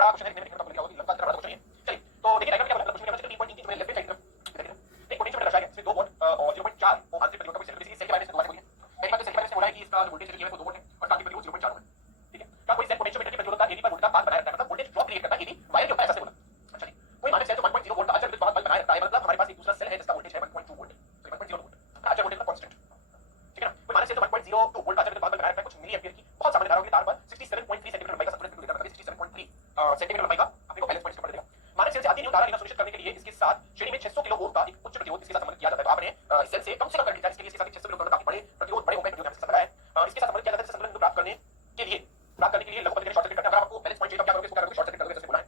बड़ा क्वेश्चन है, देखने में क्या होगा, लंबा बड़ा क्वेश्चन है। चलिए तो देखिए डायग्राम क्या होता है, क्वेश्चन में 3.3 की जो लेफ्ट साइड तरफ एक पोटेंशियल दर्शाया गया, इसमें 2 वोल्ट और 0.4 ओम आंतरिक प्रतिरोध का कोई बेसिकली सेल के बारे में दोबारा बोलिए। पहली बात तो सेल के बारे में बोला है कि इसका वोल्टेज जो है वो 2 वोल्ट है और आंतरिक प्रतिरोध 0.4 वोल्ट, ठीक है। क्या कोई सेल पोटेंशियोमीटर के प्रतिरोध का एडी पर वोल्ट का पाथ बनाए रखता है, मतलब वोल्टेज ड्रॉप क्रिएट करता है, एडी वायर के ऊपर ऐसा से बोला। अच्छा जी, कोई माने सेल जो 1.0 वोल्ट का अचल विद्युत वाहक बल बनाए रखता है, मतलब हमारे पास एक दूसरा सेल है जिसका वोल्टेज है 1.2 वोल्ट, सॉरी 1.0 वोल्ट, अचल वोल्टेज का कांस्टेंट, ठीक है ना। कोई माने सेल जो 1.02 वोल्ट का अचल विद्युत वाहक बल बनाए रखता है कुछ मिली एम्पीयर की बहुत सामान्य धाराओं की तार पर 67.3 सेंटीमीटर लंबाई का संतुलित बिंदु देता है, 67.3 सेंटीमीटर लंबाई का आपको बैलेंस पॉइंट पड़ देगा। माने सेल से आती न्यूट्रल धारा लेना सुनिश्चित करने के लिए इसके साथ श्रेणी में 600 किलो ओम का एक उच्च प्रतिरोध इसके साथ संबंधित किया जाता है। तो आपने सेल से कम से कम करंट इसके लिए इसके साथ 600 किलो ओम ताकि बड़े प्रतिरोध बड़े ओम का प्रतिरोध इसके साथ है, इसके साथ संबंधित किया जाता है। संतुलन प्राप्त करने के लिए लघु पथ के शॉर्ट सर्किट करते हैं। अगर आपको बैलेंस पॉइंट चाहिए तो क्या करोगे, इसको क्या करोगे, शॉर्ट सर्किट करोगे, जैसे बोला है।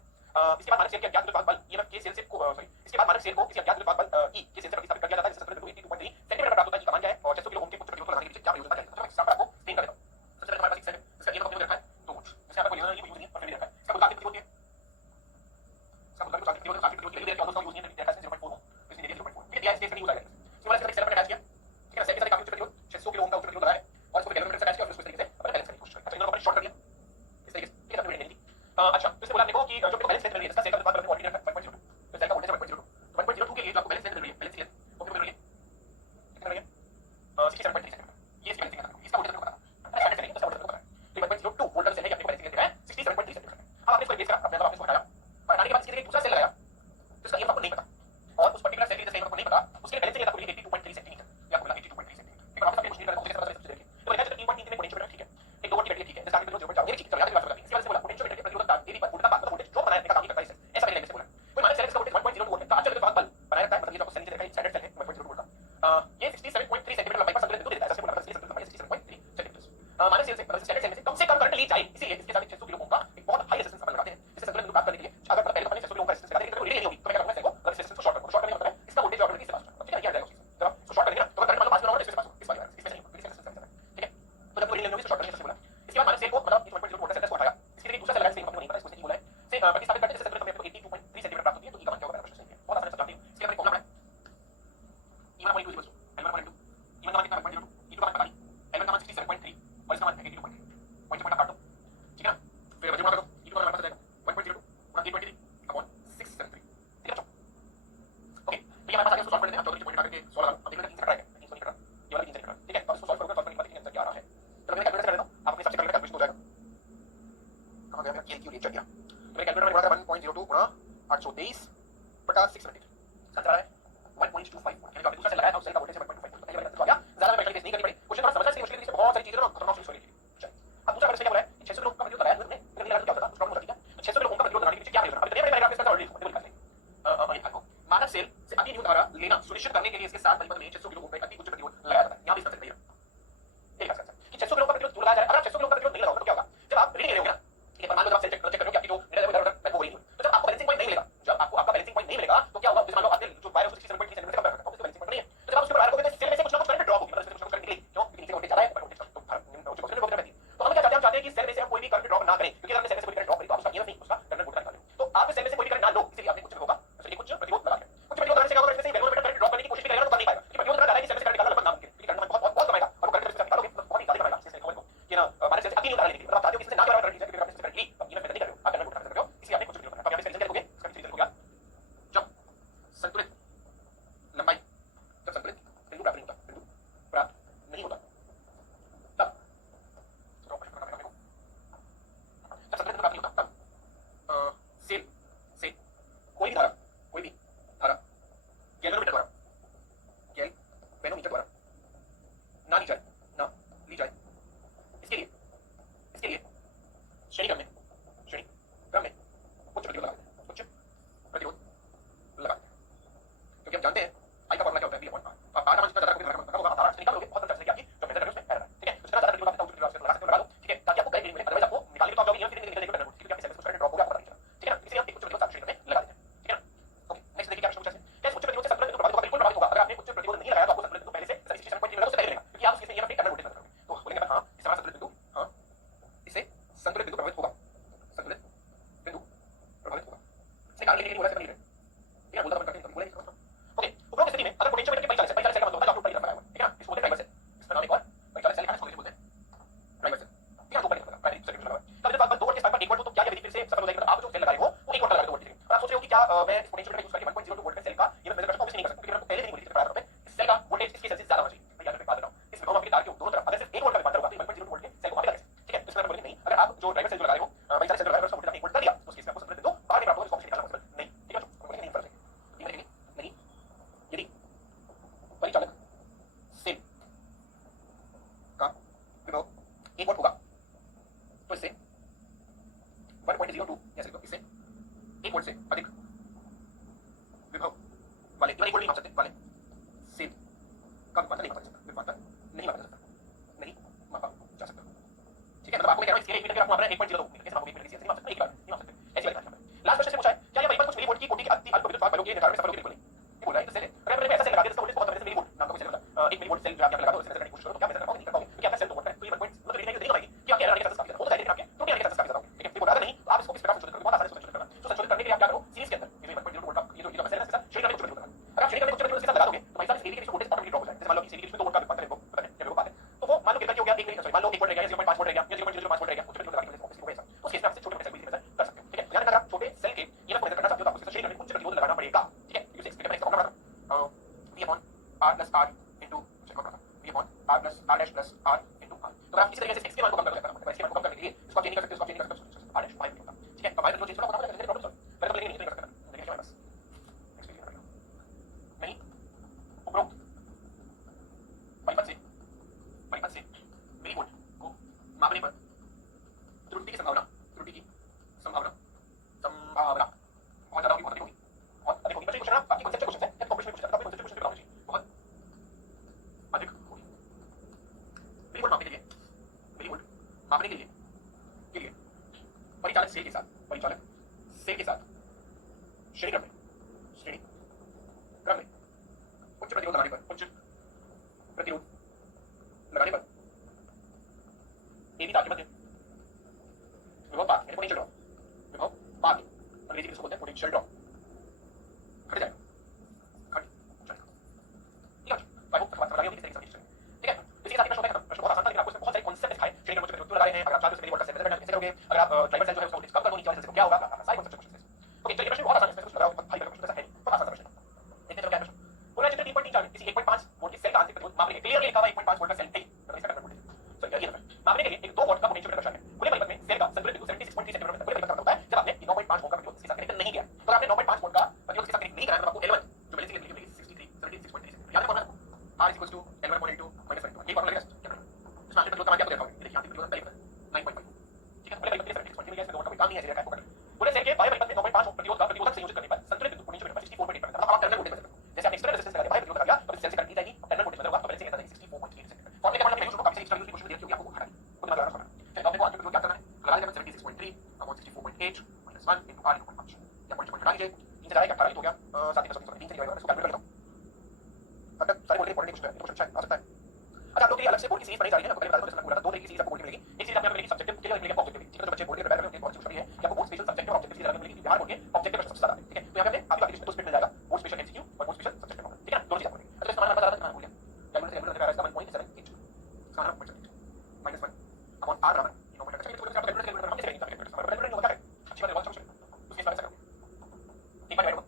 इसके बाद मानक सेल के अज्ञात विद्युत वाहक बल ईएमएफ के सेल से सॉरी इसके बाद मानक सेल को किसी अज्ञात विद्युत वाहक बल ई के सेल से प्रतिस्थापित किया जाता है, जिससे संतुलन बिंदु 82.3 सेंटीमीटर प्राप्त होता है। ई का मान क्या है और 600 किलो ओम के उच्च प्रतिरोध को लगाने के लिए क्या प्रयोग होता है, तो मैं एग्जांपल आपको स्क्रीन कर देता हूं। सबसे पहले हमारे पास एक सेल है जिसका ईएमएफ हमने रखा है 2 वोल्ट, इसमें आपको लेना है ये यूज नहीं है और फिर रखा है इसका बुनियादी प्रतिरोध है, इसका बुनियादी प्रतिरोध के लिए देखिए ऑलमोस्ट यूज नहीं है, देखा है 0.4 ओम, तो इसमें देखिए 0.4 ठीक है, दिया इसके यूज आएगा। इसके बाद इसका सेल पर अटैच किया, ठीक है, सेल के साथ काफी उच्च प्रतिरोध 600 किलो ओम का उच्च प्रतिरोध लगा है और इसको कैलोरीमीटर से अटैच किया और उसको इस तरीके से अपने बैलेंस करने की कोशिश करें। अच्छा इन दोनों को शॉर्ट कर दिया इस तरीके से, ठीक है, अपनी रीडिंग अच्छा तो इसमें बोला देखो कि जो बैलेंस लेंथ मिल रही है इसका सेल का अनुपात ऑलरेडी रखा है 1.02, तो सेल का वोल्टेज है 1.02, तो 1.02 के लिए जो आपको बैलेंस लेंथ मिल रही है, बैलेंस लेंथ ओके मिल रही है, कितनी मिल रही है 67.3 सेंटीमीटर, ये इसकी बैलेंसिंग है, इसका वोल्टेज आपको पता है स्टैंडर्ड चलेगी तो इसका वोल्टेज आपको पता है, तो 1.02 वोल्ट का सेल है कि अपनी बैलेंसिंग लेंथ है 67.3 सेंटीमीटर। अब आपने इसको बेस करा, अपने आप आपने इसको हटाया और हटाने के बाद इसके लिए दूसरा सेल लगाया तो इसका ईएमएफ आपको नहीं पता और उस पर्टिकुलर सेल के जैसे ईएमएफ आपको नहीं पता, उसके लिए बैलेंसिंग लेंथ आपको मिली 82.3 सेंटीमीटर, या आपको मिला 82.3 सेंटीमीटर, ठीक है। आप कुछ नहीं करना, मुझे सबसे देखिए तो लिखा है 3.3 में पोटेंशियोमीटर, ठीक है, एक 2 वोल्ट की बैटरी, ठीक है, जिसका प्रतिरोध 0.4 मेरी ठीक चलो याद रखिए बात बता दी। इसके बाद से बोला पोटेंशियोमीटर के प्रतिरोध का एडी पर वोल्ट का पाथ, मतलब वोल्टेज ड्रॉप बनाने का काम ही करता है, ऐसा मैंने से बोला। कोई माने सेल इसका वोल्टेज 1.02 वोल्ट है का अचल विद्युत वाहक बल बनाए रखता है, मतलब ये जो आपको नीचे देखा है स्टैंडर्ड सेल है 1.02 वोल्ट का, ये 67.3 सेंटीमीटर लंबाई का संतुलित बिंदु देता है, ऐसे बोला इसलिए संतुलित लंबाई 67.3 सेंटीमीटर। माने सेल से स्टैंडर्ड सेल में कम से कम करंट ली जाए, इसीलिए इसके साथ 600 किलो ओम का एक बहुत हाई रेजिस्टेंस अपन लगाते हैं, जिससे संतुलन बिंदु प्राप्त करने के लिए अगर पहले तो 600 किलो ओम का रेजिस्टेंस लगा देंगे तो रीडिंग नहीं होगी, तो मैं क्या करूंगा सेल को रेजिस्टेंस को शॉर्ट करूंगा, शॉर्ट करने का मतलब है इसका वोल्टेज ड्रॉप करके इससे पास होगा, ठीक है, ये आ जाएगा उसी से जब इसको शॉर्ट करेंगे ना तो करंट मान लो पास हो रहा है इससे पास होगा, इस वाले इसमें नहीं होगा, ठीक है। तो जब रीडिंग लेंगे तो शॉर्ट करने से बोला। इसके बाद माने सेल को मतलब 1.0 वोल्ट से हटाया, इसके लिए दूसरा सेल लगाने से नहीं पता, इसको नहीं बोला है से प्रतिस्थापित करने से संतुलन आपको 82.3 सेंटीमीटर प्राप्त होती है, तो ई का मान क्या होगा प्रश्न है, बहुत आसान है, सब जानते हैं। इसके बाद फॉर्मूला है E1 = L1 E1 का मान कितना है 1.02, E2 का मान पता नहीं, L1 का मान 67.3 और इसका मान है 82.3, पॉइंट पॉइंट काट दो, ठीक है ना, फिर बचे गुणा करो, E2 का मान पता चलेगा 1.02 गुणा 8.3/673, ठीक है। ओके तो ये हमारे पास आ गया, इसको सॉल्व कर लेते हैं, हम 14 पॉइंट काट करके 16 अब देखते हैं 3 से कट रहा है 300 नहीं कट रहा, ये वाला 3 से कट रहा है, ठीक है। तो इसको सॉल्व करोगे सॉल्व करने के बाद देखिए आंसर क्या आ रहा है, चलो मैं कैलकुलेटर कर लेता हूं, आप अपने हिसाब से कैलकुलेट कैलकुलेशन हो जाएगा। कहां गया मेरा कैलकुलेटर, चल गया, तो मेरे कैलकुलेटर में गुणा करा 1.02 गुणा 823/673, आंसर आ रहा है 1.25 यानी आपने दूसरा सेल लगाया और सेल का वोल्टेज 1.25 वोल्ट, ये वाला आंसर आ गया। ज्यादा मेंटल बेस नहीं करनी पड़ी, क्वेश्चन थोड़ा समझना इसलिए मुश्किल है, बहुत सारी चीजें ना खतरनाक सोच रही है। अब दूसरा क्वेश्चन क्या बोला है, 600 किलो ओम का प्रतिरोध लगाया तुमने, फिर नहीं लगा तो क्या होता, कुछ प्रॉब्लम होती है, तो 600 किलो ओम का प्रतिरोध लगाने के पीछे क्या प्रयोजन है, अब देखिए पैराग्राफ इसका ऑलरेडी लिखा है, देखो लिखा है मानक सेल से अति न्यून धारा लेना सुनिश्चित करने के लिए इसके साथ परिपथ में 600 किलो ओम का अति उच्च प्रतिरोध लगाया जाता है। यहां भी इसका क्लियर एक लगा सकता है कि 600 किलो का प्रतिरोध लगाया जाए, अगर आप 600 किलो का प्रतिरोध नहीं लगाओगे तो क्या होगा, जब आप रीडिंग ले रहे हो ना, ठीक है, मान लो जब आप सेल चेक कर रहे हो कि आपकी जो मैं वो रही हूं, तो जब आपको बैलेंसिंग पॉइंट नहीं मिलेगा, जब आपको आपका बैलेंसिंग पॉइंट नहीं मिलेगा तो क्या होगा, मान लो आपने जो वायर 67.3 सेंटीमीटर का बैलेंसिंग पॉइंट नहीं है, तो जब आप उसके ऊपर रखोगे तो सेल में से कुछ ना कुछ करंट ड्रॉप होगी, मतलब कुछ ना कुछ करंट निकलेगी, क्यों, क्योंकि नीचे वोल्टेज ज्यादा है ऊपर वोल्टेज कम, तो उच्च वोल्टेज रहती है। तो हम क्या चाहते हैं, हम चाहते हैं कि सेल में से हम कोई भी करंट ड्रॉप ना करें, क्योंकि अगर हमने सेल में से कोई करंट ड्रॉप करी तो आप उसका ईएमएफ नहीं, उसका करंट वोल्टेज निकालें, तो आप सेल में से कोई भी करंट ना लो, इसलिए आपने कुछ होगा चलिए कुछ प्रतिरोध लगा दिया। कुछ प्रतिरोध लगाने से क्या होगा, इसमें से वैल्यूमेटर करंट ड्रॉप करने की कोशिश भी करेगा तो कर नहीं पाएगा, कि प्रतिरोध लगा रहा है कि सेल में से करंट निकालना लगभग नामुमकिन है, क्योंकि करंट बहुत बहुत कमाएगा और करंट से निकालोगे तो बहुत ही ज्यादा कमाएगा, इसलिए कहूंगा कि ना हमारे सेल से अति न्यून धारा लेने के लिए, मतलब आप चाहते हो कि इससे ना क्या करंट लीजिए, क्योंकि आपने करंट ली अब ईएमएफ नहीं कर रहे हो, आप करंट उठा सकते हो, इसलिए आपने कुछ प्रतिरोध लगाया। अब यहां पे सेल क्या करोगे, इसका रिजल्ट हो गया जब संतुलित लंबाई, जब संतुलित बिंदु प्राप्त नहीं होता तब जब संतुलित बिंदु प्राप्त नहीं होता तब सेल से कोई भी धारा गैल्वेनोमीटर द्वारा ना ली जाए, इसके लिए श्रेणी क्रम में उच्च प्रतिरोध लगा देते हैं, क्योंकि हम जानते हैं आई का फॉर्मूला क्या होता है, V/R, आप R का मान जितना ज्यादा करोगे धारा होगा, धारा निकाल लोगे बहुत अच्छा आपकी जो मेथड है उसमें एरर है, ठीक है, तो जितना ज्यादा प्रतिरोध आपका उच्च प्रतिरोध लगा सकते हो, लगा दो, ठीक है, ताकि आपको करेक्ट रीडिंग मिले, अदरवाइज आपको निकालने तो आप जाओगे ईएमएफ निकल जाएगा, क्योंकि आपके सेल में कुछ करंट ड्रॉप हो गया, आपको पता नहीं चला, ठीक है ना, इसलिए हम एक उच्च प्रतिरोध श्रेणी में लगा देते हैं, ठीक है ना। ओके नेक्स्ट देखिए क्या प्रश्न पूछा है, क्या उच्च प्रतिरोध से संतुलन बिंदु प्रभावित होगा, बिल्कुल प्रभावित होगा, अगर आपने उच्च प्रतिरोध नहीं लगाया तो आपको संतुलन बिंदु पहले से 67.3 मिलेगा, उससे पहले मिलेगा, क्योंकि आप उसके ईएमएफ करंट वोल्टेज लगाओगे, तो बोलेंगे हां इससे हमारा संतुलित बिंदु, हां इससे संतुलित बिंदु प्रभावित होगा, संतुलित बिंदु प्रभावित होगा, इसने कारण लेने के लिए बोला है, ठीक है, बोलता बंद करके बोलेंगे। ओके उपरोक्त स्थिति में अगर पोटेंशियोमीटर के 45 सेल का मतलब होता है, आपको ऊपर रखा हुआ है, ठीक है ना, इसको बोलते हैं ड्राइवर सेल, इसका नाम एक और 45 सेल का इसको बोलते हैं ड्राइवर सेल, ठीक है, ऊपर लिखा है प्राइमरी सर्किट लगा हुआ है। तब जब आप 2 वोल्ट के स्पाइक पर 1 वोल्ट, तो क्या ये विधि फिर से सफल हो जाएगी, मतलब आप जो सेल लगाया मैं इस पोटेंशियल का यूज करके 1.02 वोल्ट पे सेल का ये मैं मेजर करता हूं, ऑब्वियसली नहीं कर सकता क्योंकि मैं पहले नहीं बोली थी प्रारंभ में सेल का वोल्टेज इसके सेल्सियस ज्यादा होना चाहिए। मैं याद रखने की बात कर रहा हूं, इस विभव मापी के तार के दोनों तरफ अगर सिर्फ 1 वोल्ट का विभाजन होगा तो 1.02 वोल्ट के सेल को मापेगा कैसे? ठीक है, तो इसमें बोलेंगे नहीं, अगर आप जो ड्राइवर सेल जो लगा रहे हो वही सारे सेल लगा रहे हो उसका वोल्टेज 1 वोल्ट कर दिया तो उस केस में आपको संतुलित दो बाहर में प्राप्त होगा इसको निकालना पॉसिबल नहीं। ठीक है, तो बोलेंगे नहीं फर्क है नहीं यदि परिचालक सेल का विभव 1 वोल्ट होगा तो इससे 1.02 ऐसे लिखो, इससे 1 वोल्ट से अधिक विभव वाले जो 1 वोल्ट नहीं माप सकते वाले सेल का विभवांतर नहीं मापा जा सकता, विभवांतर नहीं मापा जा सकता, नहीं मापा जा सकता। ठीक है, मतलब आपको मैं कह रहा हूं इसके 1 मीटर के आप माप रहे हैं 1.02 मीटर, कैसे मापोगे 1 मीटर की नहीं माप सकते, एक बार नहीं माप सकते, ऐसी वाली बात है। लास्ट क्वेश्चन से पूछा है क्या यह परिपथ कुछ मिलीवोल्ट की कोटि के अति अल्प विद्युत वाहक बलों के निर्धारण में सफल होगी? बिल्कुल नहीं, ये बोल रहा है तो सेल है, अगर मैंने ऐसा सेल लगा दिया जिसका वोल्टेज बहुत कम है, मिलीवोल्ट नाम का कोई सेल होता है, 1 मिलीवोल्ट सेल जो आप यहां लगा दो उससे मेजर करने की कोशिश करो तो क्या मेजर कर पाओगे? नहीं कर पाओगे क्योंकि आपका सेल तो वोल्ट है, तो ये 1 पॉइंट मतलब रीडिंग नहीं आएगी कि आप कह रहे हैं कि काफी ज्यादा वो तो जाहिर है आपके त्रुटि आने के चांसेस काफी ज्यादा होंगे। ठीक है, देखो अगर नहीं तो आप इसको किस प्रकार संशोधित करोगे, बहुत आसानी से संशोधित करना। तो संशोधित करने के लिए आप क्या करो, सीरीज के अंदर ये जो 1.02 वोल्ट का ये जो सेल है इसके साथ श्रेणी क्रम में कुछ करना। अगर आप श्रेणी क्रम में कुछ करके इसके साथ लगा दोगे तो भाई साहब सीरीज के बीच वोल्टेज ऑटोमेटिक ड्रॉप हो जाएगा। जैसे मान लो कि सीरीज के बीच 2 वोल्ट का विभवांतर है वो पता नहीं क्या वो बात है, तो वो मान लो कितना हो गया 1 नहीं सॉरी मान लो 1 वोल्ट रह गया 0.5 वोल्ट रह गया या 0.005 वोल्ट रह गया, उसके बीच लगा के ऑब्वियसली होगा ऐसा। उस केस में आप छोटे सेल को इजीली मेजर कर सकते हैं। ठीक है, यानी अगर आप छोटे सेल के ये मेजर करना चाहते हो तो आपको श्रेणी क्रम में उच्च प्रतिरोध लगाना पड़ेगा। ठीक है, क्योंकि इसके लिए मैं इसका फॉर्मूला बनाता हूं V upon R plus R into V upon R plus R dash plus R into R। तो अगर आप इसी तरीके से x के मान को कम करना चाहते हैं, इसके मान को कम करने के लिए इसको आप चेंज कर सकते हो, इसको आप चेंज कर सकते हो R dash y होगा। ठीक है, तो y चेंज करना होगा तो प्रॉब्लम सॉल्व पहले तो लेंगे नहीं कर सकते लेकिन हमारे पास नहीं उपरोक्त परिपथ से मिलीवोल्ट को मापने पर त्रुटि की संभावना बहुत ज्यादा होगी, बहुत अधिक होगी, बहुत अधिक होगी। बच्चे क्वेश्चन आपकी कॉन्सेप्ट क्वेश्चन है, कॉम्पिटिशन क्वेश्चन है, आपको कॉन्सेप्ट क्वेश्चन पे चाहिए, बहुत अधिक होगी। मिलीवोल्ट मापने के लिए परिचालक सेल के साथ श्रेणी क्रम में उच्च प्रतिरोध लगाने पर AB तार के मध्य विभव पात यानी पोटेंशियल ड्रॉप अंग्रेजी में इसको बोलते हैं पोटेंशियल ड्रॉप घट जाएगा। ठीक है, आई होप बात समझ आ गई होगी किस तरीके से। ठीक है, तो इसके साथ प्रश्न होता है, प्रश्न बहुत आसान था लेकिन आपको इसमें बहुत सारे कॉन्सेप्ट सिखाए। श्रेणी क्रम में प्रतिरोध लगा रहे हैं, अगर आप चाहते हो तो मिलीवोल्ट का सेल मेजर करना कैसे करोगे, अगर आप ड्राइवर सेल जो है उसका वोल्टेज कम कर दो नीचे वाले सेल से क्या होगा, सारे कॉन्सेप्ट क्वेश्चन। ओके, चलिए प्रश्न बहुत आसान है, इसमें कुछ लगा बहुत भारी प्रश्न ऐसा है नहीं, बहुत आसान सा प्रश्न है। देखते चलो क्या प्रश्न पूरा चित्र 3.34 किसी 1.5 वोल्ट की सेल का आंतरिक प्रतिरोध मापने के लिए क्लियरली लिखा हुआ 1.5 वोल्ट का सेल है, मतलब इसका कंट्रोल वोल्टेज सो ये मापने के लिए एक 2 वोल्ट का पोटेंशियोमीटर दर्शाया है। खुले परिपथ में सेल का संतुलित बिंदु 76.3 सेंटीमीटर तक खुले परिपथ होता है जब आपने 9.5 वोल्ट का प्रतिरोध इसके साथ कनेक्ट नहीं किया। तो आपने 9.5 वोल्ट का प्रतिरोध इसके साथ कनेक्ट नहीं कराया तो आपको L1 जो बैलेंसिंग एनर्जी मिलेगी 76.3 याद रखो ना, R = L1 - 1 ये फॉर्मूला लगेगा। इसमें आंतरिक प्रतिरोध का मान क्या देखोगे, ये देखिए आंतरिक प्रतिरोध पहले 9.5। ठीक है, खुले परिपथ में 76.3 मिलेगा, इसमें 2 वोल्ट का कोई काम नहीं है, ऐसे रखा है। पूरे सेल के बाह्य परिपथ में 9.5 ओम प्रतिरोध का प्रतिरोधक संयोजित करने पर संतुलित बिंदु पोटेंशियोमीटर पर 64.8 मतलब आप टर्मिनल वोल्टेज मेजर करो। जैसे आप एक्सटर्नल रेजिस्टेंस लगा दिया बाह्य प्रतिरोध लगा दिया तो सेल से करंट दी जाएगी, टर्मिनल वोल्टेज मेजर होगा तो बैलेंसिंग ऐसा जाएगी 64.8 सेंटीमीटर। फॉर्मूले का मान हमने यूज काफी सारी एक्स्ट्रा यूज की कोशिश की आपको हटानी खुद दिमाग लगाना है। फिर आपने को आंतरिक प्रतिरोध क्या करना है, लगा दिया 76.3 अपॉन 64.8 - 1 into R = 5 या पॉइंट हटा लीजिए, 3 से जाएगा 18 हो गया 7 3 3 से डिवाइड इसको कैलकुलेट कर लेता हूं। अब सारे वोल्टेज इंपॉर्टेंट कुछ है, अच्छा आ सकता है। अच्छा, आप लोग के लिए अलग से बोर्ड की सीरीज बनाई जा रही है ना, तो पहले बता दूं जैसे मैं बोला था 2 तरीके की सीरीज आपको बोर्ड मिलेगी। एक सीरीज आपको मिलेगी सब्जेक्टिव के लिए, मिलेगी ऑब्जेक्टिव। ठीक है, तो बच्चे बोर्ड के प्रिपेयर करते हैं बहुत अच्छी है कि आपको बोर्ड स्पेशल सब्जेक्टिव और ऑब्जेक्टिव सीरीज मिलेगी, बिहार बोर्ड के ऑब्जेक्टिव प्रश्न सबसे ज्यादा है। ठीक है, तो यहां पे आपको एप्लीकेशन तो स्प्लिट मिल जाएगा, बोर्ड स्पेशल एमसीक्यू और बोर्ड स्पेशल सब्जेक्टिव होगा। ठीक है ना, दोनों चीजें आपको मिलेगी। अच्छा, इसका मान बता रहा था मैं भूल गया, कैलकुलेट करने का इसका 1.78 इसका मान 1.78 -1 अपॉन R बराबर 9.8। अच्छा, इसको आप कैलकुलेट करना हम कैसे करेंगे, कैलकुलेट होता है अच्छी बात है, बहुत अच्छा क्वेश्चन। उसके बाद ऐसा करो 3 बाय डिवाइड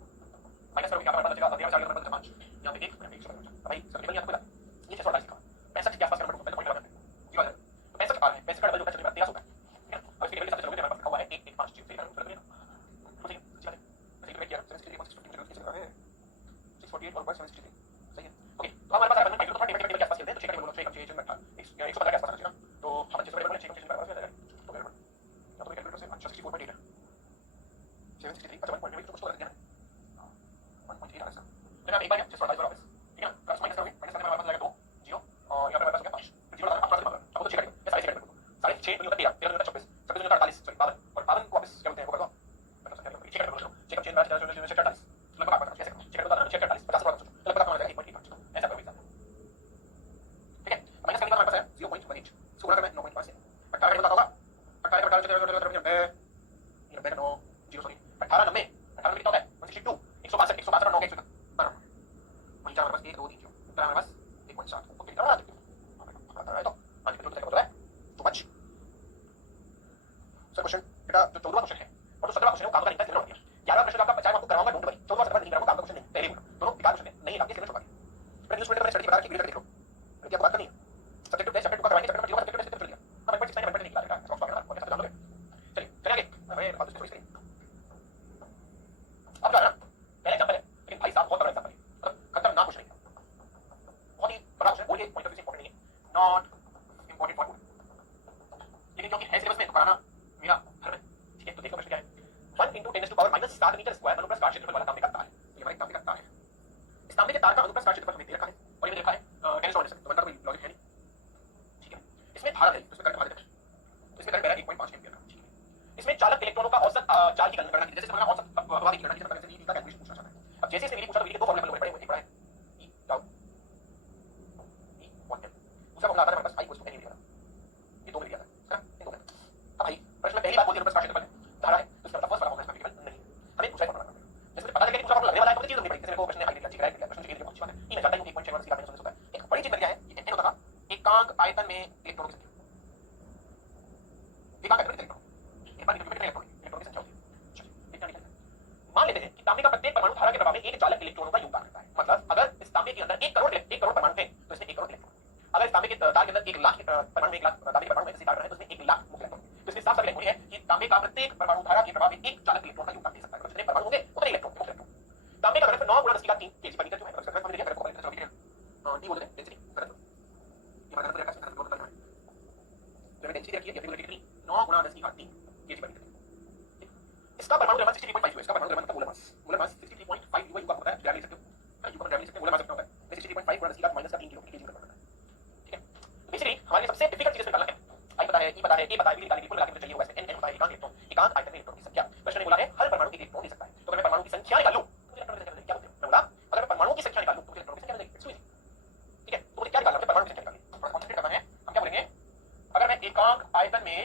माइनस करोगे क्या पता चलेगा, अब यहां से आगे नंबर 5 यहां पे 1 भाई सब टेबल यहां पे ये 6 डाइस का 65 के आसपास का नंबर पहले पॉइंट लगाना है। जी बात है, तो 65 आ रहा है, 65 का डबल जो होता है 13 होता है। ठीक है, अब इसके टेबल के साथ चलोगे तो हमारे पास लिखा हुआ है 1 1 5 6 3 तो ठीक है, जी बात है। तो ठीक है क्या 763 है 648 और 763 सही है। ओके, तो हमारे पास आया बन थोड़ा टेबल के आसपास खेलते हैं, तो ठीक है बोलो 6 6 में 115 के आसपास है ना, तो हम 6 बराबर 6 के आसपास है तो बराबर या तो कैलकुलेटर से 64.8 है 763 अच्छा 1.8 तो कुछ तो कर दिया ना 1.8 आ रहा है। तो मैं एक बार 628 बराबर ठीक है ना, प्लस माइनस करोगे, माइनस करने में हमारे पास जाएगा 2 0 और यहाँ पे हमारे पास हो गया 5 0 आप प्लस मार आपको तो 6 करेंगे, मैं 6.5 करूंगा 6.5 नहीं होता 13 13 होता 26 26 नहीं होता 48 सॉरी 52 और 52 को वापस क्या बोलते हैं वो कर दो मतलब क्या करेंगे 6 कर दो चेक चेंज मैच 48 लगभग आप कैसे करोगे, 6 कर दो ना 6 48 50 बराबर सोचो लगभग आपको आ जाएगा 1.85 ऐसा करोगे एग्जाम। ठीक है, माइनस करने के बाद हमारे पास है 0.18 इसको गुणा करना 9.5 से 18 का होगा 18 का 18 9 0 सॉरी 18 90 18 कितना होता है 162 162 162 और 9 के 112 वहीं हमारे पास 1 2 3 0 उत्तर हमारे पास 1.7 ओके कितना आता है तो आगे तो क्या होता है टू मच। सर क्वेश्चन बेटा जो 14वां क्वेश्चन है और जो 17वां क्वेश्चन है वो काम का नहीं है, 11वां प्रश्न आपका 50 आपको करवाऊंगा, डोंट वरी मैं न्यूज़ स्टूडेंट का मैंने स्टडी बता रखी वीडियो देख लो, क्या बात करनी है सब्जेक्टिव टेस्ट चैप्टर 2 का करवाएंगे, चैप्टर नंबर 0 का सब्जेक्टिव टेस्ट चल गया, हम 1.69 1.9 निकाल रहा है सॉफ्ट कॉपी और कैसे जान लोगे। चलिए चलिए आगे, हमें बात थोड़ी सी अब जो है ना पहला एग्जांपल है, लेकिन भाई साहब बहुत बड़ा एग्जांपल है, मतलब खतरनाक क्वेश्चन है, बहुत ही बड़ा क्वेश्चन, बोलिए पॉइंट ऑफ व्यू से इंपॉर्टेंट नहीं है, नॉट इंपॉर्टेंट फॉर लेकिन क्योंकि है सिलेबस में तो कराना मेरा धर्म है। ठीक है, तो देखो प्रश्न क्या है, 1 × 10⁻⁷ मीटर स्क्वायर अनुप्रस्थ काट क्षेत्रफल वाला तांबे का तार, ये हमारे तांबे का तार है, इस तांबे के तार का अनुप्रस्थ काट क्षेत्रफल हमें दे रखा है और ये देखा है टेनिस बॉल से, तो बनता कोई लॉजिक है नहीं। ठीक है, इसमें धारा है, इसमें करंट वाले तो इसमें करंट बह रहा है 1.5 एम्पीयर का। ठीक है, इसमें चालक इलेक्ट्रॉनों का औसत चार्ज की गणना की, जैसे समझना औसत प्रवाह की गणना की, जैसे वी का कैलकुलेशन पूछना चाहता है। अब जैसे इसने वी पूछा तो वी के दो फॉर्मूले पड़े हुए, एक बड़ा है ई टाउ ई 1 एम, दूसरा फॉर्मूला आता है हमारे पास I = NE वाला, ये दो मिल गया था इन दो में। अब भाई प्रश्न में पहली बात बोली अनुप्रस्थ काट क्षेत्रफल धारा है, तो इसका मतलब फर्स्ट वाला फॉर्मूला इसमें एप्लीकेबल नहीं, हमें दूसरा फॉर्मूला करना है। जैसे मुझे पता लगे कि दूसरा फॉर्मूला लगने वाला है तो चीज नहीं पड़ी, जैसे मेरे को प्रश्न में आइडिया ठीक है प्रश्न के लिए बहुत अच्छी बात है, ये मैं जानता हूं कि 1.6 वाला सीधा मैंने होता है। एक बड़ी चीज क्या है कि n होता था एकांक आयतन में इलेक्ट्रॉनों की संख्या, एकांक आयतन में इलेक्ट्रॉन, एक बार कितने इलेक्ट्रॉन की संख्या होती है। चलिए इतना निकल मान लेते हैं कि तांबे का प्रत्येक परमाणु धारा के प्रभाव में एक चालक इलेक्ट्रॉनों का योगदान करता है, मतलब अगर इस तांबे के अंदर 1 करोड़ परमाणु हैं तो इसमें 1 करोड़ इलेक्ट्रॉन, अगर इस तांबे के तार के अंदर 1 लाख परमाणु में 1 लाख तांबे के परमाणु में से तार है तो इसमें 1 लाख मुक्त इलेक्ट्रॉन। तो इसमें साफ साफ लिखा है कि तांबे का प्रत्येक परमाणु धारा के प्रभाव में एक चालक इलेक्ट्रॉन का योगदान दे सकता है, जितने परमाणु होंगे उतने इलेक्ट्रॉन मुक्त इलेक्ट्रॉन। तांबे का घनत्व 9 × 10⁻³ kg/मीटर क्यूब है, घनत्व हमने देखा, घनत्व को चलो लिखते हैं डी बोलते हैं डेंसिटी घनत्व, ये घनत्व रेखा से घनत्व को बताना है, तो डेंसिटी रखिए ये कितनी 9 × 10⁻³ kg/मीटर। इसका परमाणु द्रव्यमान 63.5 है, इसका परमाणु द्रव्यमान का मोलर मास 63.5 युवा युवा होता है, डायरेक्ट लिख सकते हो, युवा को डायरेक्ट लिख सकते हो, मोलर मास कितना होता है 63.5 × 10⁻³ किलो kg होता है। ठीक है, तो बेसिकली हमारे सबसे डिफिकल्ट चीज निकालना है, आई पता है, ई पता है, ए पता है, बी निकालने की कुल मिला के चाहिए होगा इसमें n होता है एकांक इलेक्ट्रॉन, एकांक आयतन में इलेक्ट्रॉन की संख्या। प्रश्न ने बोला है हर परमाणु एक इलेक्ट्रॉन दे सकता है, तो अगर मैं परमाणु की संख्या निकाल लूं तो मुझे इलेक्ट्रॉन की संख्या क्या बोलते हैं, मैं बोला अगर मैं परमाणु की संख्या निकाल लूं तो मुझे इलेक्ट्रॉन की संख्या मिलेगी। ठीक है, तो मुझे क्या निकालना है, परमाणु की संख्या निकालनी है, थोड़ा कंसंट्रेट करना है। हम क्या बोलेंगे, अगर मैं एकांक आयतन में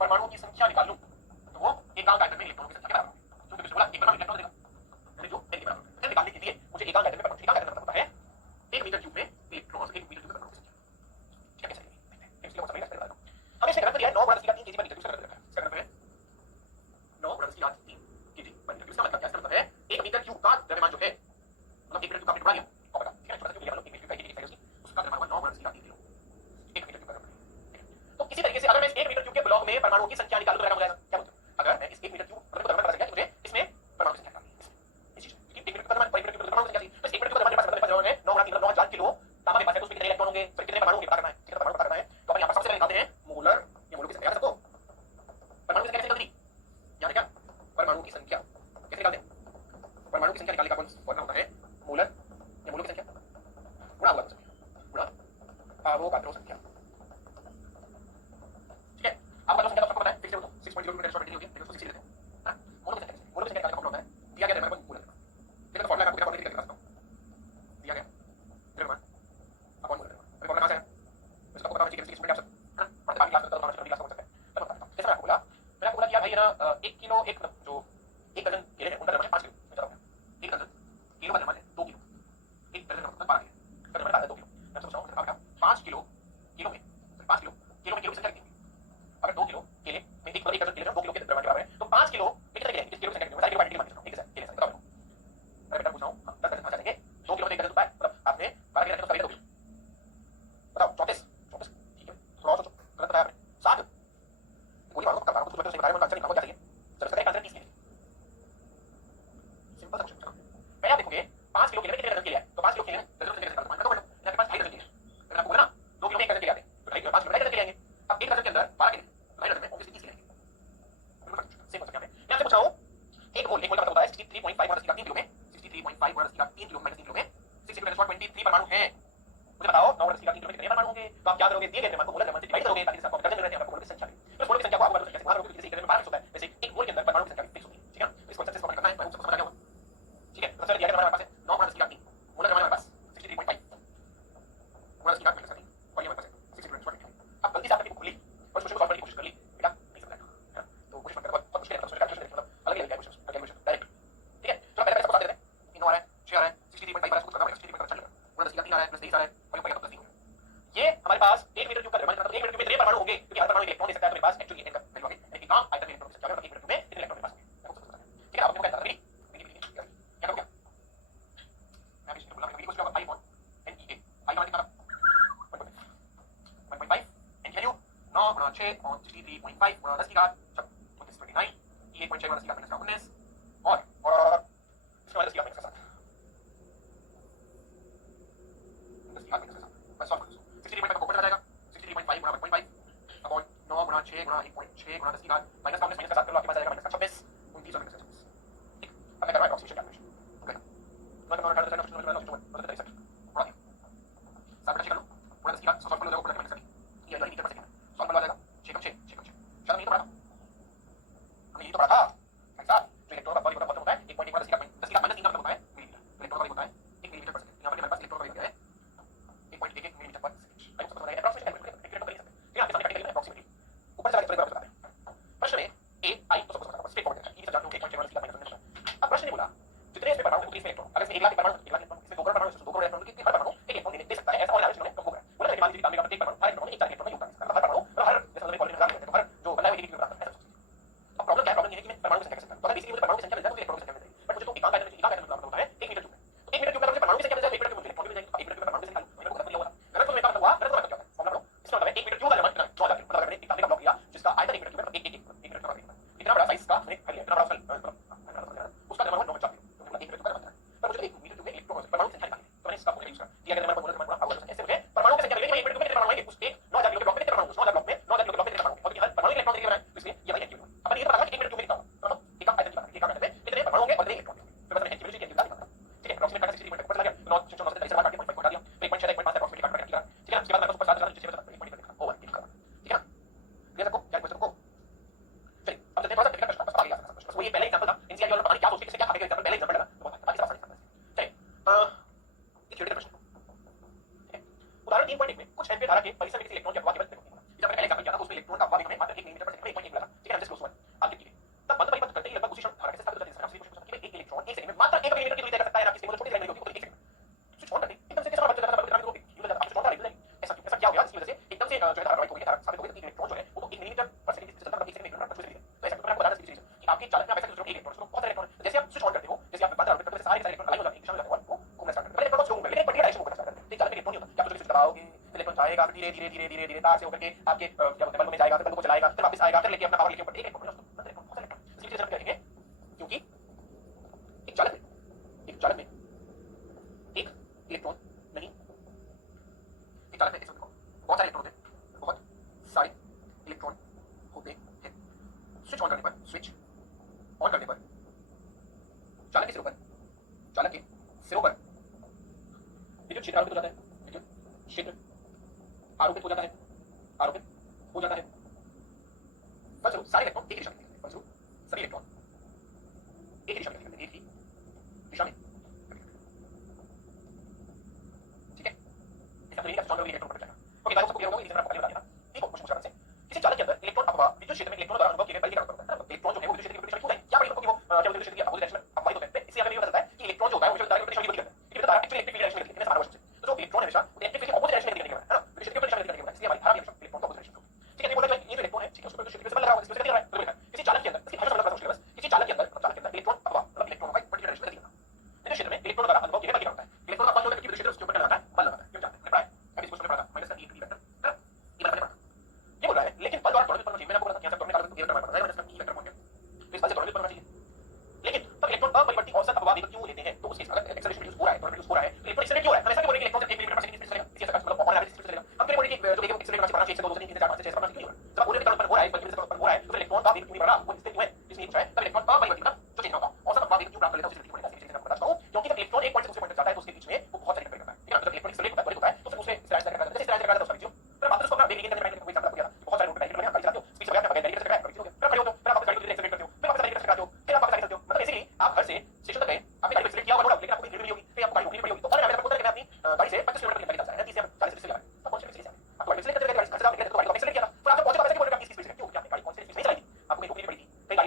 परमाणु की संख्या निकाल लूं तो वो एकांक आयतन में इलेक्ट्रॉनों की संख्या के बराबर होगी, क्योंकि मुझे बोला एक परमाणु इलेक्ट्रॉन देगा, यानी जो n के बराबर है। निकालने के लिए मुझे एकांक आयतन में परमाणु, एकांक आयतन मतलब होता है 1 मीटर क्यूब में इलेक्ट्रॉन, 1 मीटर क्यूब में परमाणु की संख्या। ठीक है, कैसे देखते हैं इसलिए बहुत समझ लगता है। हमें इसने घनत्व दिया है 9 × 10⁻³ kg/मीटर, इसका घनत्व है, इसका घनत्व है 9 × 10⁻³ kg/मीटर। इसका मतलब क्या है, इसका मतलब है 1 मीटर क्यूब का द्रव्यमान जो है, मतलब 1 मीटर क्यूब का टुकड़ा लिया कॉपर का, ठीक है, छोटा सा क्यूब लिया, 1 मीटर क्यूब का 1 kg साइज उसका द्रव्यमान 9 × 10⁻³ किलो, 1 मीटर क्यूब का। तो इसी तरीके से अगर मैं इस 1 मीटर क्यूब के ब्लॉक में परमाणुओं की संख्या निकालूं तो क्या हो जाएगा, क्या बोलते हैं, अगर मैं इस 1 मीटर क्यूब मतलब द्रव्यमान पता चल गया मुझे इसमें परमाणु की संख्या निकालनी है, इस चीज क्योंकि 1 मीटर क्यूब परमाणु 1 मीटर क्यूब परमाणु की संख्या थी, तो 1 मीटर क्यूब परमाणु के पास है 9 × 3 9,000 किलो, तांबा के पास है तो उसमें कितने इलेक्ट्रॉन होंगे, सॉरी कितने परमाणु होंगे पता करना है। ठीक है, परमाणु पता करना है तो अपन यहां पर सबसे पहले निकालते हैं मोलर, ये मोलर की संख्या सबको, परमाणु की संख्या कैसे निकलती, यानी क्या परमाणु की संख्या कैसे निकालते हैं, परमाणु की संख्या निकालने का फॉर्मूला होता है मोलर, ये मोलर की संख्या गुणा अवगाद्रो संख्या, गुणा अवोगाद्रो संख्या। ठीक है, अवगाद्रो संख्या तो सबको पता है, फिर से बोलो 6.0 × 10⁻³ होती है, देखो 6 लिखते हैं हां। मोलर की संख्या निकालने का फॉर्मूला होता है, दिया गया द्रव्यमान मोलर, देखो तो फॉर्मूला आपको क्या लिख के रखता हूं, दिया गया द्रव्यमान अपॉन मोलर, अभी फॉर्मूला कहां से है, इसका पता होना चाहिए, किसी आप सब है ना, मतलब बाकी क्लास में तो होना चाहिए, क्लास हो सकता है। चलो जैसे मैंने आपको बोला कि भाई ना 1 किलो, एक जो 1 दर्जन केले है उनका द्रव्यमान है 5 किलो, मैं चला गया 1 दर्जन किलो का द्रव्यमान है 2 किलो, 1 दर्जन का मतलब 12 किलो, का द्रव्यमान है 2 किलो, मैं सोच रहा हूं आपका 5 किलो किलो में 5 किलो किलो में किलो की संख्या कितनी, अगर 2 किलो केले में 1 दर्जन केले 2 किलो के द्रव्यमान के बराबर है, तो 5 किलो में कितने केले, किलो की संख्या कितनी, 5 किलो बांट के मान लीजिए, ठीक है सर, केले बताओ मैं बेटा पूछ रहा हूं 10 दर्जन खा जाएंगे, 2 किलो में 1 दर्जन होता है, मतलब आपने 12 केले तो 2 किलो, बताओ 34, ठीक है, थोड़ा सोचो, गलत बताया आपने 7, गोली मारो, पक्का मारो, कुछ बच्चों से बता रहे हैं, आंसर निकालो क्या चाहिए, चलो इसका आंसर 30 केले, सिंपल सा क्वेश्चन। चलो पहले आप देखोगे 5 किलो केले में कितने दर्जन केले हैं, तो 5 किलो केले में दर्जन से निकालो, मान लो मेरे पास 2.5 दर्जन केले हैं, मैंने आपको बोला ना 2 किलो में 1 दर्जन केले आते हैं, तो 2.5 किलो 5 किलो में 2 दर्जन केले आएंगे, अब 1 दर्जन के अंदर 12 केले, 2.5 दर्जन में ऑब्वियसली 30 केले आएंगे, सिंपल सा क्या है। मैं आपसे पूछ रहा हूं एक मोल का मतलब होता है 63.5 × 10⁻³ किलो में, 63.5 × 10⁻³ किलो में 3 किलो में 6 × 10⁻23 परमाणु हैं, मुझे बताओ 9 × 10⁻³ किलो में कितने परमाणु होंगे, तो आप क्या करोगे, दिए गए द्रव्यमान को मोलर द्रव्यमान से डिवाइड करोगे ताकि इसका दर्जन में रहते हैं, आपको मोलर की संख्या मिले, तो मोलर की संख्या को आप मोलर की संख्या से मारोगे, जैसे 1 में 12 होता है, वैसे 1 मोल के अंदर परमाणु की संख्या फिक्स होती है। ठीक है, इस कॉन्सेप्ट को करना है, मैं सबको समझा गया होगा। ठीक है, सबसे दिया गया हमारे पास है 9 × 10⁻³ मोलर हमारे पास 63.5 मोलर की बात करते हैं और ये हमारे पास है 63.5। अब गलती से आपने बुक खुली और क्वेश्चन को सॉल्व करने की कोशिश कर ली, बेटा नहीं समझ आएगा, तो कोशिश मत करो, बहुत मुश्किल है, क्वेश्चन मतलब अलग ही है क्वेश्चन, कैलकुलेशन डायरेक्ट। ठीक है, चलो पहले सबको बता देते हैं, 3 आ रहा है 6 आ रहा है 63.5 आ रहा है, कुछ करना पड़ेगा, 63.5 चल रहा है, 10 3 आ रहा है 23 आ रहा है और ये हमारे पास 1 मीटर क्यूब का द्रव्यमान, मतलब 1 मीटर क्यूब में कितने परमाणु 10 की घात 29, ये 8.6 गुणा 10 की घात -19 और इसके बाद 10 की घात -7 10 की घात -7 बस सॉल्व कर दो 63.5 को ऊपर चला जाएगा 63.5 गुणा 1.5 अपॉन 9 गुणा 6 गुणा 1.6 गुणा 10 की घात माइनस का माइनस का 7 कर लो आपके पास आएगा -26 29 और -26 ठीक अब मैं कर रहा हूं अप्रोक्सीमेशन कैलकुलेशन ओके मैं करना है 18 और 7 कर लो पूरा 10 की घात सॉल्व कर लो ऊपर माइनस कर ये वाली मीटर पर सेकंड सॉल्व कर लो आ जाएगा 6 कम 6 6 कम 6 चलो ये तो पढ़ा हमने ये तो पढ़ा था भाई साहब जो इलेक्ट्रॉन का बॉडी होता है 1.1 10 की घात -3 का मतलब होता है मिलीमीटर इलेक्ट्रॉन का बॉडी होता है 1 मिलीमीटर पर सेकंड यहां पर मेरे पास इलेक्ट्रॉन का बॉडी है 1.11 मिलीमीटर पर सेकंड आई सबको बताया अप्रोक्सीमेशन कैलकुलेट कर सकते हैं ठीक है आपके सामने प्रैक्टिकली अप्रोक्सीमेटली ऊपर से आगे बताते हैं प्रश्न में ए आई तो सबको बताता हूं स्ट्रेट फॉरवर्ड है ये सब जानते हो 1.1 10 की घात -3 अब प्रश्न ने बोला जितने इसमें परमाणु उतने इसमें इलेक्ट्रॉन अगर इसमें 1 लाख परमाणु 1 लाख इलेक्ट्रॉन इसमें 2 करोड़ परमाणु 2 करोड़ इलेक्ट्रॉन की हर परमाणु एक इलेक्ट्रॉन दे सकता है ऐसा और आलोचना ने हमको बोला बोला कि मान लीजिए तांबे का प्रत्येक परमाणु हर इलेक्ट्रॉन में 1 इलेक्ट्रॉन योगदान करता है हर परमाणु हर जैसे हमने पॉलीमर लेते हैं हर जो बना हुआ इलेक्ट्रॉन योगदान करता है अब प्रॉब्लम क्या है प्रॉब्लम ये है कि मैं परमाणु की संख्या कैसे तो अगर बेसिकली मुझे परमाणु की संख्या मिल जाए तो इलेक्ट्रॉन की संख्या मिल जाएगी बट मुझे तो एकांक आयतन होता है 1 मीटर क्यूब तो 1 मीटर क्यूब का मुझे परमाणु की संख्या मिल जाए 1 मीटर क्यूब मुझे इलेक्ट्रॉन मिल जाएगी 1 मीटर क्यूब परमाणु की संख्या मैंने को दिया हुआ गलत तो मेरा मतलब हुआ गलत तो मतलब क्या है फॉर्मूला पढ़ो इसका मतलब 1 मीटर क्यूब का मतलब 14 मतलब मैंने एक तांबे का ब्लॉक लिया जिसका आयतन 1 मीटर क्यूब है 1 मीटर क्यूब इतना बड़ा साइज का मैंने लिया इतना बड़ा उसका नंबर 9 चाहती हूँ तो 1 मीटर क्यूब का मतलब पर मुझे 1 मीटर क्यूब में इलेक्ट्रॉन परमाणु की संख्या निकालनी तो मैंने इसका फॉर्मूला यूज किया दिया गया नंबर बोला परमाणु ऐसे मुझे परमाणु की संख्या मिलेगी 1 मीटर क्यूब में कितने परमाणु आएंगे उस एक 9000 किलो के ब्लॉक में कितने परमाणु 9000 ब्लॉक में 9000 किलो के ब्लॉक में कितने परमाणु और हर परमाणु इलेक्ट्रॉन देगा इसलिए ये वाला क्यूब अपन ये पता है 1 मीटर क्यूब में कितना होगा तो एक आयतन की बात एक आयतन में कितने परमाणु होंगे और कितने इलेक्ट्रॉन होंगे फिर मतलब केमिस्ट्री के निकाल ठीक है अप्रोक्सीमेट करके 60 पॉइंट ऊपर चला गया 9 6 9 से 30 काट के 1.5 दिया 1.6 1.5 अप्रोक्सीमेट काट के ठीक है उसके बाद मेरे ऊपर 7 6 7 1.5 लिखा ओवर ठीक है ठीक है ये सबको क्या क्वेश्चन को चलिए अब चलते हैं थोड़ा सा टेक्निकल प्रश्न आगे आता है बस वो ये पहला एग्जांपल था एनसीईआरटी वाला पता नहीं क्या सोच के किससे क्या आगे एग्जांपल पहले एग्जांपल लगा तो बहुत बाकी सब आसान है चलिए ये थ्योरेटिकल प्रश्न उदाहरण 3.1 में कुछ एम्पीयर धारा के परिसर में किसी इलेक्ट्रॉन के अफवाह के बल देखो जब पहले एग्जांपल किया था उसमें इलेक्ट्रॉन का अफवाह हमें मात्र 1 मिलीमीटर पर सेकंड में 1.1 लगा ठीक है हमसे क्लोज हुआ आप देखिए तब बंद परिपथ करते ही लगभग उसी क्षण धारा के साथ साबित होता है कि एक इलेक्ट्रॉन 1 सेकंड में मात्र 1 मिलीमीटर की दूरी तय कर सकता है ना किसी को छोटी साइड में होगी तो 1 सेकंड स्विच ऑन करते एकदम से कैसे बात करता है बंद करके यूज करता है स्विच ऑन कर ऐसा ऐसा क्या हो गया इसकी वजह से एकदम से जो है धारा राइट हो गई धारा साबित हो गई कि इलेक्ट्रॉन जो है वो तो 1 मिलीमीटर पर सेकंड की चलता है 1 सेकंड में इलेक्ट्रॉन पर चलता है तो ऐसा तो मैं आपको बता रहा हूं कि आपके चालक में आप ऐसा सोचो 1 इलेक्ट्रॉन को बहुत सारे इलेक्ट्रॉन जैसे आप स्विच ऑन करते हो जैसे आप बंद करते हो सारे इलेक्ट्रॉन लाइन हो जाती है दिशा में जाते हैं वो घूमना स्टार्ट करते हैं इलेक्ट्रॉन स्लो घूमने लेकिन बढ़िया डायरेक्शन में घूमना स्टार्ट करते हैं ठीक चालक में इलेक्ट्रॉन नहीं होता आप जो स्विच दबाओगे इलेक्ट्रॉन जाएगा धीरे धीरे धीरे धीरे धीरे तार से होकर के आपके क्या बोलते हैं बल्ब में जाएगा फिर बल्ब को चलाएगा फिर वापस आएगा फिर लेके अपना पावर लेके ऊपर एक इलेक्ट्रॉन बहुत सारे इलेक्ट्रॉन इसकी वजह से करेंगे क्योंकि एक चालक में एक इलेक्ट्रॉन नहीं एक चालक में एक बहुत सारे इलेक्ट्रॉन होते हैं बहुत सारे इलेक्ट्रॉन होते हैं स्विच ऑन करने पर स्विच ऑन करने पर चालक के सिरों पर विद्युत क्षेत्र आरोपित हो जाता है विद्युत क्षेत्र आरोपित हो जाता है फलस्वरूप सारे इलेक्ट्रॉन एक ही दिशा में निकलते हैं फलस्वरूप सभी इलेक्ट्रॉन एक ही दिशा में निकलते हैं एक ही दिशा में ठीक है इसका मतलब इलेक्ट्रॉन का इलेक्ट्रॉन पर जाएगा ओके गाइस सबको क्लियर होगा इस तरह आपको पहले बता दिया था एक और क्वेश्चन से किसी चालक के अंदर इलेक्ट्रॉन अथवा विद्युत क्षेत्र में इलेक्ट्रॉन द्वारा अनुभव किए गए बल के कारण होता है इलेक्ट्रॉन जो है वो विद्युत क्षेत्र के विपरीत क्यों है क्या बल को कि वो क्या विद्युत क्षेत्र के अपोजिट डायरेक्शन में अववाहित होता है इससे हमें ये पता चलता है कि इलेक्ट्रॉन जो होता है वो विद्युत धारा के विपरीत दिशा में गति करता है क्योंकि धारा एक्चुअली इलेक्ट्रिक डायरेक्शन में गति करती है समान वर्ष से तो जो इलेक्ट्रॉन है हमेशा वो इलेक्ट्रिक फील्ड के अपोजिट डायरेक्शन में गति करने वाला है ना विद्युत क्षेत्र के विपरीत दिशा में गति करने वाला है इसलिए हमारी धारा हमेशा इलेक्ट्रॉन का अपोजिट डायरेक्शन होगी ठीक है ये बोलते हैं ये जो इलेक्ट्रॉन है ठीक है उसको विद्युत क्षेत्र से बल लगा हुआ है इसको गति कर रहा है तो किसी चालक के अंदर इसकी भाषा समझना थोड़ा मुश्किल है बस किसी चालक के अंदर इलेक्ट्रॉन अथवा मतलब इलेक्ट्रॉन का पर्टिकुलर डायरेक्शन में गति करना विद्युत क्षेत्र में इलेक्ट्रॉन द्वारा अनुभव किए गए बल के कारण होता है इलेक्ट्रॉन का अफवाह होता है कि विद्युत क्षेत्र उसके ऊपर क्या लगाता है बल लगाता है क्यों जानते हैं पढ़ा है अभी इसको पढ़ा था माइनस का e वेक्टर है ना ये बल पढ़ा ये बोल रहा है लेकिन बल द्वारा त्वरण उत्पन्न चाहिए मैंने आपको बोला था कि यहां से त्वरण निकालोगे तो ये वेक्टर पड़ता है माइनस का e वेक्टर पहुंच गया तो इस बल से त्वरण उत्पन्न होना चाहिए लेकिन तब इलेक्ट्रॉन अपरिवर्ती औसत अफवाह वेग क्यों लेते हैं तो उसके अगर एक्सेलरेशन रिड्यूस हो रहा है त्वरण रिड्यूस हो रहा है तो इलेक्ट्रॉन एक्सेलरेट क्यों हो रहा है हम ऐसा क्यों बोलेंगे इलेक्ट्रॉन सिर्फ 1 मिलीमीटर पर सेकंड की स्पीड से चलेगा इसी ऐसा मतलब ऑन एवरेज स्पीड से चलेगा हम क्यों बोलेंगे जो वेग एक्सेलरेट होना चाहिए 5 6 2 3 4 5 6 7 8 क्यों जब आप बोलेंगे त्वरण उत्पन्न हो रहा है बल की वजह से त्वरण उत्पन्न हो रहा है तो फिर इलेक्ट्रॉन का वेग क्यों नहीं बढ़ रहा वो इससे क्यों है इसमें ये पूछा है तब इलेक्ट्रॉन अपरिवर्ती मतलब जो चेंज होगा औसत अफवाह वेग क्यों प्राप्त कर लेता है उसी स्थिति को लेकर इसे मैं आपको बताता हूं क्योंकि जब इलेक्ट्रॉन एक पॉइंट से दूसरे पॉइंट तक जाता है तो उसके बीच में वो बहुत सारी टक्कर करता है ठीक है जब इलेक्ट्रॉन एक्सेलरेट होता है त्वरित होता है तो फिर उसमें स्ट्रेच करता है जैसे स्ट्रेच करता है तो उसका बीच फिर वापस उसको अपना वेग गेन करने में कोई एग्जांपल आपको दिया बहुत सारे रोड पे गाड़ी चलाते हो स्पीड से गाड़ी चलाते हो फिर खड़े होते हो फिर खड़े होते हो फिर वापस गाड़ी को एक्सेलरेट करते हो फिर वापस गाड़ी को चलाते हो फिर वापस गाड़ी चलाते हो मतलब बेसिकली आप घर से स्टेशन तक गए आपने गाड़ी को एक्सेलरेट किया होगा लेकिन आपको भीड़ मिली होगी फिर आपको गाड़ी रोकनी पड़ी होगी तो और आपको पता है कि मैं अपनी गाड़ी से 25 किलोमीटर की गाड़ी चला रहा है 30 से 40 से लगा अब कौन सी स्पीड से आपको गाड़ी एक्सेलरेट करते गाड़ी से गाड़ी को एक्सेलरेट किया फिर आपको पहुंचे पता है कि बोल रहा है 20 की स्पीड से क्यों आपने गाड़ी कौन सी स्पीड में चलाई आपको कहीं रोकनी पड़ी थी कहीं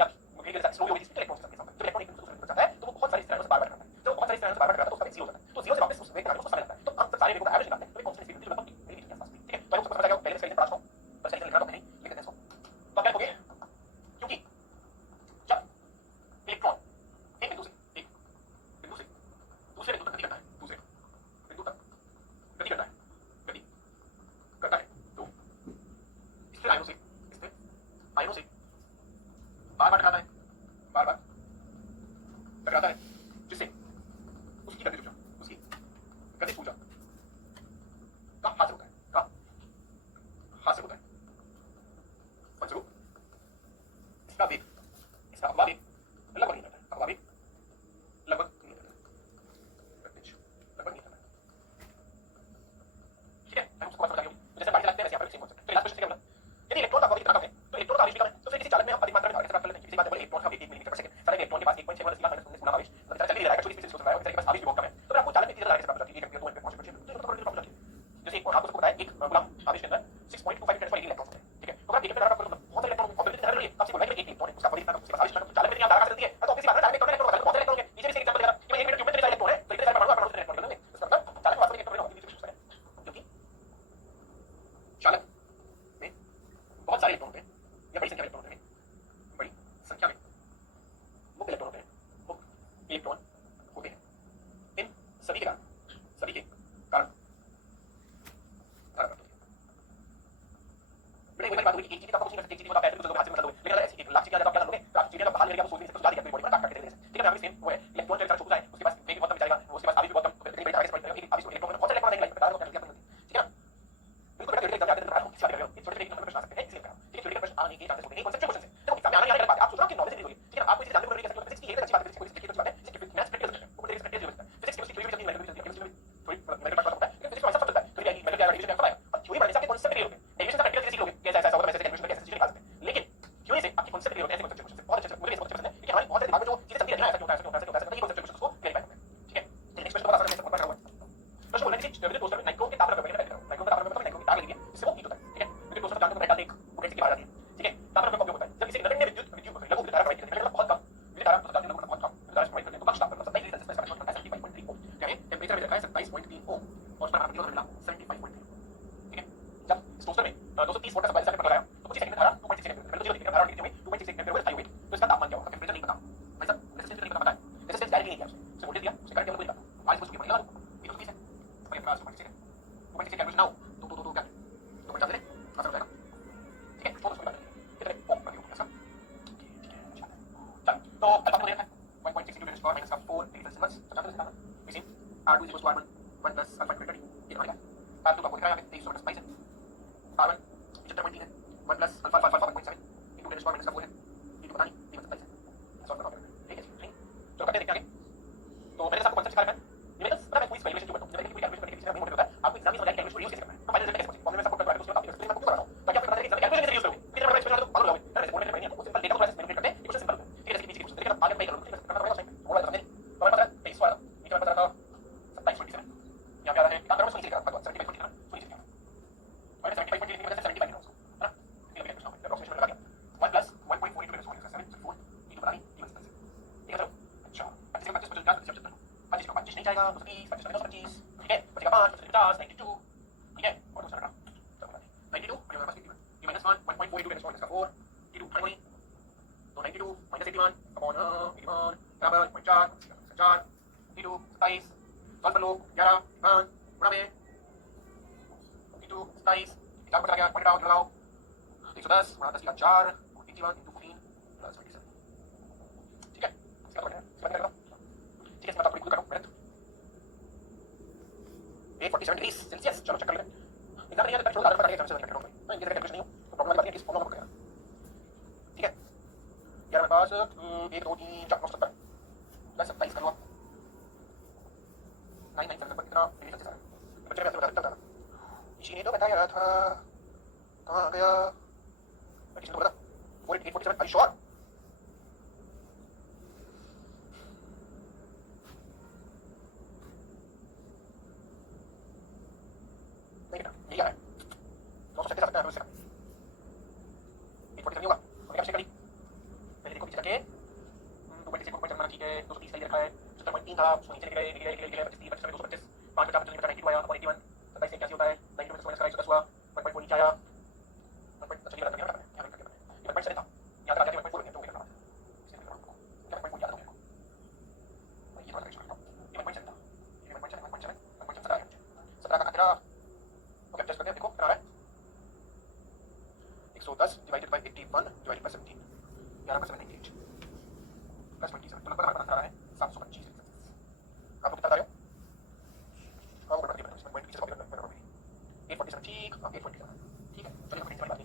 बार बार टकराता है, बार बार टकराता है, जिससे उसकी गति ऊर्जा, उसकी गति ऊर्जा का हासिल होता है, का हासिल होता है। फलस्वरूप इसका वेग, इसका अगवा वेग लगभग नहीं करता है, अगवा वेग लगभग नहीं करता है, गतिज लगभग नहीं करता है। ठीक है, हम उसको बात समझ आ गई होगी। तो जैसे गाड़ी चलाते हैं वैसे यहाँ पर सेम कॉन्सेप्ट। तो लास्ट क्वेश्चन क्या बोला, यदि इलेक्ट्रॉन का अगवा वेग इतना कम है तो इलेक्ट्रॉन का आवेश भी कम है, तो फिर किसी चालक में हम अधिक मात्रा में आवेश प्राप्त कर लेते हैं। किसी बात है बोले इलेक्ट्रॉन का वेग 1 मिलीमीटर पर सेकंड, सारे इलेक्ट्रॉन के पास 1.6 × 10 गुना आवेश मतलब चल ही रहा है, एक्चुअली स्पीड से चल रहा है, बेचारे के पास आवेश भी बहुत कम है, तो फिर आपको चालक में तेज आवेश प्राप्त हो जाती है, 1 एम्पीयर 2 एम्पीयर 5 एम्पीयर, तो ये तो थोड़ी प्रॉब्लम होती है। जैसे आपको सबको पता है 1 कूलम आवेश के अंदर 6.25 × 10 इलेक्ट्रॉन होते हैं। ठीक है, तो अगर 1 एम्पीयर आपको बहुत सारे इलेक्ट्रॉन बहुत तेज है, आपसे बोला है कि 1 इलेक्ट्रॉन है उसका आवेश इतना, उसके पास आवेश इतना, चालक में इतनी धारा चलती है, तो ऑब्वियसली बात है चालक में इलेक्ट्रॉन बहुत सारे इलेक्ट्रॉन है। नीचे भी एक एग्जांपल दे रहा कि मैं 1 मीटर क्यूब में 3 इलेक्ट्रॉन है, तो इतने सारे परमाणु परमाणु इलेक्ट्रॉन निकलेंगे, इसका मतलब चालक में वास्तव में इलेक्ट्रॉन होने की कोशिश करें, क्योंकि चालक में बहुत सारे इलेक्ट्रॉन होते हैं या बड़ी संख्या में इलेक्ट्रॉन होते हैं, बड़ी संख्या में मुक्त इलेक्ट्रॉन होते हैं, मुक्त इलेक्ट्रॉन होते हैं। इन सभी के कारण धारा प्राप्त होती है। बेटा वही बात हुई कि एक चीज आपको कुछ नहीं कर सकते, एक चीज को आप ऐसे भी कुछ लोग हाथ से मचा दोगे, लेकिन अगर ऐसी 1 लाख चीजें आप क्या कर दोगे, तो आप चीजें का बाहर लेके आप सोच नहीं सकते, सुधार दिया बॉडी में काट काट के दे सकते। ठीक है, यहाँ पे सेम वो है, इलेक्ट्रॉन जब छोटा है उसके पास वेग बहुत कम जाएगा, उसके पास आवेश भी बहुत कम, तो इतनी बड़ी आवेश पड़ेगा कि आवेश को इलेक्ट्रॉन में बहुत सारे इलेक्ट्रॉन आएंगे, बता दो क्या होती है। ठीक है, बिल्कुल बेटा एग्जाम जाते हैं किसी बात कर रहे हो, ये छोटे छोटे प्रश्न आ सकते हैं, इसलिए कहा ठीक है, छोटे प्रश्न आने के चांसेस होते हैं, कॉन्सेप्चुअल क्वेश्चन है। देखो एग्जाम में आना अलग बात है, आप सोच रहे हो कि नॉलेज नहीं होगी, ठीक है, आप कोई चीज जानते हो नहीं कह सकते हो, फिजिक्स की एक अच्छी बात है, फिजिक्स की अच्छी बात है, फिजिक्स मैथ्स प्रैक्टिस करते हैं, वो फिजिक्स प्रैक्टिस होता है, फिजिक्स केमिस्ट्री थ्योरी भी चलती है, मैथमेटिक्स भी चलती है, थोड़ी मैथमेटिक्स होता है, लेकिन फिजिक्स में सब चलता है, थ्योरी आएगी, मैथमेटिक्स आएगी, रेडिएशन आएगा, और थ्योरी पढ़ने से आपके कॉन्सेप्ट क्लियर होंगे, डेरिवेशन का प्रैक्टिकल सीख लोगे, कैसे ऐसा होगा, वैसे कैलकुलेशन कैसे चीजें निकाल सकते हैं, लेकिन थ्योरी से आपके कॉन्सेप्ट क्लियर होते हैं, ऐसे कॉन्सेप्ट क्वेश्चन बहुत अच्छे मुझे कॉन्सेप्ट पसंद है, क्योंकि हमारे बहुत सारे दिमाग में जो चीजें चलती रहती हैं, ऐसा क्यों होता है, ऐसा क्यों होता है, ऐसा क्यों होता है, ये कॉन्सेप्ट क्वेश्चन को वेरीफाई करते हैं। ठीक है, नेक्स्ट क्वेश्चन को बता सकते हैं, बहुत बड़ा हुआ है प्रश्न बोला कि विद्युत टोस्टर में नाइट्रोन के ताप रख नाइट्रोन का ताप रख नाइट्रोन की तार लगी है, जिससे वो हीट होता है। ठीक है, विद्युत टोस्टर जानते हो बैठ डालते हैं, वो कैसे बाहर आती है। ठीक है, ताप रख का उपयोग होता है जब किसी नगण्य विद्युत लघु विद्युत धारा प्रवाहित करते हैं, बहुत कम विद्युत धारा तो जानते हो बहुत कम विद्युत धारा प्रवाहित करते हैं, तो पक्ष ताप 27 डिग्री सेल्सियस पर होता है 75.3 ओम, यानी टेंपरेचर में रखा है 27.3 ओम और उसका तापमान मिला 75.3। ठीक है, जब इस टोस्टर में 230 वोल्ट का सप्लाई सर्किट लगाया तो कुछ सेकंड में धारा 2.6 एम्पीयर, पहले तो 0 थी, धारा नीचे हुई 2.6 एम्पीयर पर स्थायी हुई, तो इसका तापमान क्या होगा, टेंपरेचर नहीं पता भाई साहब, रेजिस्टेंस नहीं पता है, रेजिस्टेंस डायरेक्टली नहीं दिया उसने वोल्टेज दिया, उससे करंट केवल दिया, बारिश कुछ भी पड़ेगा ये तो 20 है, और ये प्लस 2.6 है, 2.6 कैलकुलेशन ना हो तो क्या 2.4 ले आसान हो जाएगा। ठीक है, छोटा सा कितने ओम प्रति ओम इसका। ठीक है, अच्छा चलो, तो अल्फा को देखा है 1.6 into 10 power minus 4 degree Celsius, तो जानते हो इसका इसी R2 = R1 1 plus alpha into 30, ये हमारा R2 का आपको दिखाया यहाँ पे 23 22 है, R1 75.3 है, 1 plus alpha alpha 1.7 into 10 power minus 4 है, ये तो पता नहीं, ये 27 है, सॉल्व करना होगा। ठीक है जी, चलो करते हैं, देखते हैं आगे। तो मैंने आपको कॉन्सेप्ट सिखाया है, ये मैं पता है कोई कैलकुलेशन जो करता हूं, जब मैं कोई कैलकुलेशन करने के पीछे नहीं मोटिव होता है, आपको एग्जाम में समझ आएगा कैलकुलेशन यूज कैसे करना है, तो फाइनल रिजल्ट कैसे पहुंचे, फॉर्मूले में सब कुछ करवा के उसको आप एक्सप्लेन मैं क्यों कर रहा हूं, ताकि आपको पता चले एग्जाम कैलकुलेशन कैसे यूज करोगे, फिर मैं एक्सप्लेन करूंगा तो पागल हो जाओगे, ऐसे बोलने में नहीं है, वो सिंपल डेटा को मैनिपुलेट करते हैं, ये कुछ सिंपल है। ठीक है, जैसे कि पीछे की क्वेश्चन, लेकिन आगे मैं करूंगा, करना पड़ेगा उसमें थोड़ा समझने, तो हमारे पास 23 वाला नीचे हमारे पास 27.7 यहां पे आ रहा है, काम करो सुनिए का 75.3 सुनिए और 75.3 की वजह से 75 लिखा उसको, है ना, ये लगे कुछ अप्रोक्सीमेशन लगा दिया 1 plus 1.4 into 10 power minus 7 4 ये तो पता नहीं, ये बस ठीक है। चलो अच्छा 25 का 25 50 50 25 का 25 नहीं जाएगा, 25 25 का 25, ठीक है, 25 का 5 50 92, ठीक है, और दूसरा रखा चलो 92 और हमारे पास 81 ये -1 1.4 into 10 power minus 4 82 21, तो 92 -81 अपॉन 81 बराबर 0.4 4 82 27 सॉल्व कर लो 11 1 गुणा में 82 27 4 बचा गया, पॉइंट आउट लगाओ 110 गुणा 10 का 4 81 into 14 plus 27। ठीक है, इसका बढ़िया इसका क्या करो, ठीक है, इसमें थोड़ी कुल करो मेहनत 847 डिग्री सेल्सियस। चलो चेक कर लेते हैं, एग्जाम नहीं है तो छोड़ आदर पता है एग्जाम से करना होगा, तो इनके कैलकुलेशन नहीं हो तो प्रॉब्लम वाली बात है कि इस फॉर्मूला को करना। ठीक है, यार मेरे पास 1 2 3 4 9 70 प्लस 27 कर लो 997 पर कितना डिग्री सेल्सियस है, बच्चे में बता सकता था इसी ने तो बताया था, कहां गया किसने तो बता 4847 आई श्योर नहीं बेटा ये क्या है 937 आ सकता है उससे 147 नहीं होगा, तो क्या करी पहले देखो पीछे रखे 2.6 को चलना, ठीक है 230 सही रखा है, 70.3 था उसको नीचे निकले निकले निकले 25 25 225 5 50 चलने का 92 आया, 81 27 से 81 होता है, 92 में से माइनस करा 110 हुआ 1.4 नीचे आया 1. अच्छा ये वाला क्या रखा है, क्या रखा है ये 1.7 था, यहां तक आके 1.4 हो गया, तो हो गया इसलिए क्या 1.4 याद हो गया ये थोड़ा करेक्शन करता हूं, ये 1.7 था, ये 1.7 17 का 13 ओके टेस्ट करते हैं, देखो कितना आ रहा है 110 divided by 81 divided by 17, 11/798 plus 27 तो लगभग हमारे पास आ रहा है 725 सेल्सियस। आप लोग कितना बता रहे हो? हाँ वो बता दिया मैंने, इसमें पॉइंट पीछे से कॉपी कर लो, 847 ठीक, 847 ठीक है। चलिए अपनी वाली बात